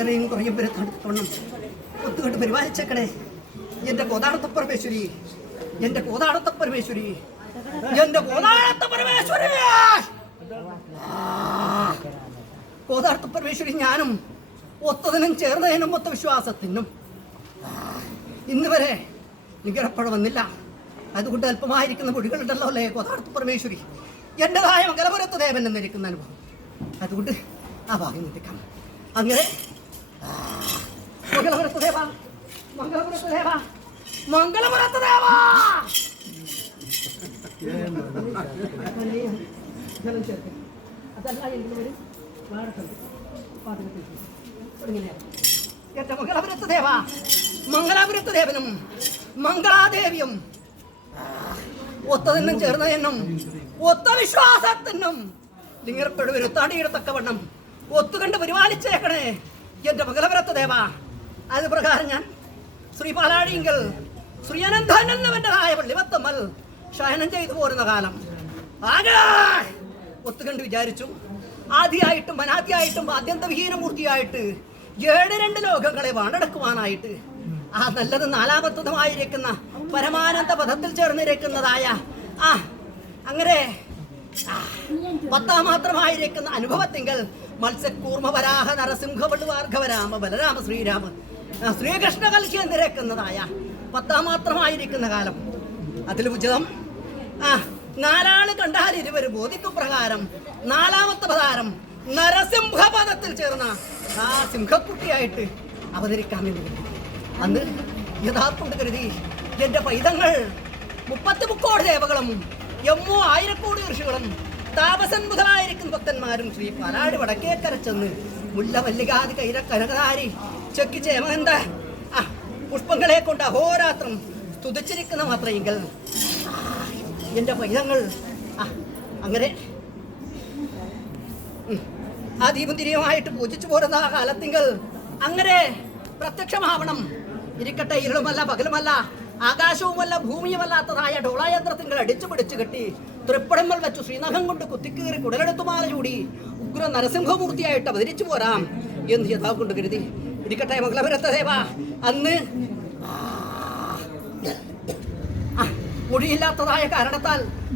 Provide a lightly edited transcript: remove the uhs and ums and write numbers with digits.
ഏറെയും കുറയും വരെ തടുത്തോണം ഒത്തുകൊണ്ട് പരിപാലിച്ചേക്കണേ എന്റെ കോതാടത്ത പരമേശ്വരി, എന്റെ കോതാടത്ത പരമേശ്വരി, എന്റെ കോതാടത്ത പരമേശ്വരി, കോതാടത്ത പരമേശ്വരി. ഞാനും ഒത്തതിനും ചേർന്നതിനും ഒത്ത വിശ്വാസത്തിനും ഇന്ന് വരെ നിഗരപ്പഴ വന്നില്ല. അതുകൊണ്ട് അല്പമായിരിക്കുന്ന മൊഴികളുണ്ടല്ലോ അല്ലേ കോതാടത്ത പരമേശ്വരി, എന്റേതായ മംഗലപുരത്ത് ദേവൻ എന്നിരിക്കുന്ന അനുഭവം. അതുകൊണ്ട് ആ ഭാഗ്യം എത്തിക്കാം. അങ്ങനെ മംഗലപുരത്ത് ദേവ, മംഗലപുരത്ത് ദേവ, മംഗലപുരത്ത് ദേവ. അതല്ല എങ്കിലും എന്റെ മംഗലപുരത്ത് ദേവ, മംഗലാപുരത്ത് ദേവനും മംഗളാദേവിയും ഒത്തതിനും ചേർന്നതിനും ഒത്ത വിശ്വാസത്തിനും ലിംഗപ്പെടു വരുത്താടിയിടത്തക്കവണ്ണം ഒത്തുകണ്ട് പരിപാലിച്ചേക്കണേ എന്റെ മംഗലപുരത്ത് ദേവ. അത് പ്രകാരം ഞാൻ ശ്രീ പാലാഴിങ്കൽ ശ്രീ അനന്തൻ എന്നവൻ്റെതായ പള്ളിവത്തമ്മൽ ശയനം ചെയ്തു പോരുന്ന കാലം ആകെ ഒത്തുകണ്ട് വിചാരിച്ചു. ആദ്യമായിട്ടും അനാദ്യമായിട്ടും ആദ്യന്തവിഹീനമൂർത്തിയായിട്ട് 7 ലോകങ്ങളെ വാണ്ടടക്കുവാനായിട്ട് ആ നല്ലത് നാലാമത്തതുമായിരിക്കുന്ന പരമാനന്ദ പദത്തിൽ ചേർന്നിരിക്കുന്നതായ അങ്ങനെ 10 മാത്രമായിരിക്കുന്ന അനുഭവത്തിങ്കൽ മത്സ്യക്കൂർമ്മ വരാഹ നരസിംഹ വള്ളുവാർഘവരാമ ബലരാമ ശ്രീരാമ ശ്രീകൃഷ്ണ കൽക്കി എന്നിരിക്കുന്നതായ 10 മാത്രമായിരിക്കുന്ന കാലം. അതിൽ ഉചിതം 4 കണ്ടാൽ 20 ബോധിക്കും പ്രകാരം 4ാമത്തെ പദാരം നരസിംഹപദത്തിൽ ചേർന്ന ആ സിംഹക്കുട്ടിയായിട്ട് അവതരിക്കാമെന്ന് കരുതി. അന്ന് യഥാർത്ഥ കരുതി എന്റെ പൈതങ്ങൾ 30 മുക്കോടി ദേവകളും 1000 കോടി ഋഷികളും താപസൻ മുതലായിരിക്കുന്ന ഭക്തന്മാരും ശ്രീ പാലാട് വടക്കേക്കര ചെന്ന് മുല്ല മല്ലികാതി കൈര കനകധാരി ചെക്കി ചേമന്ത പുഷ്പങ്ങളെ കൊണ്ട് അഹോരാത്രം സ്തുതിച്ചിരിക്കുന്ന മാത്രമെങ്കിൽ എന്റെ പൈതങ്ങൾ അങ്ങനെ ആ ദീപന്തിരിയുമായിട്ട് പൂജിച്ചു പോരുന്ന ആ കാലത്തിങ്കൽ അങ്ങനെ പ്രത്യക്ഷമാവണം. ഇരിക്കട്ടെ, ഇരുളുമല്ല പകലുമല്ല ആകാശവുമല്ല ഭൂമിയുമല്ലാത്തതായ ഡോളായന്ത്രത്തിങ്കൾ അടിച്ചു പിടിച്ചു കെട്ടി തൃപ്പടമ്പൽ വെച്ചു ശ്രീനഖം കൊണ്ട് കുത്തിക്കേറി കുടലെടുത്തുമാല ചൂടി ഉഗ്ര നരസിംഹമൂർത്തിയായിട്ട് അവതരിച്ചു പോരാം എന്ന് യഥാ കൊണ്ട് കരുതി. ഇരിക്കട്ടെ മംഗലപുരത്തെ ദേവ, അന്ന് മൊഴിയില്ലാത്തതായ കാരണത്താൽ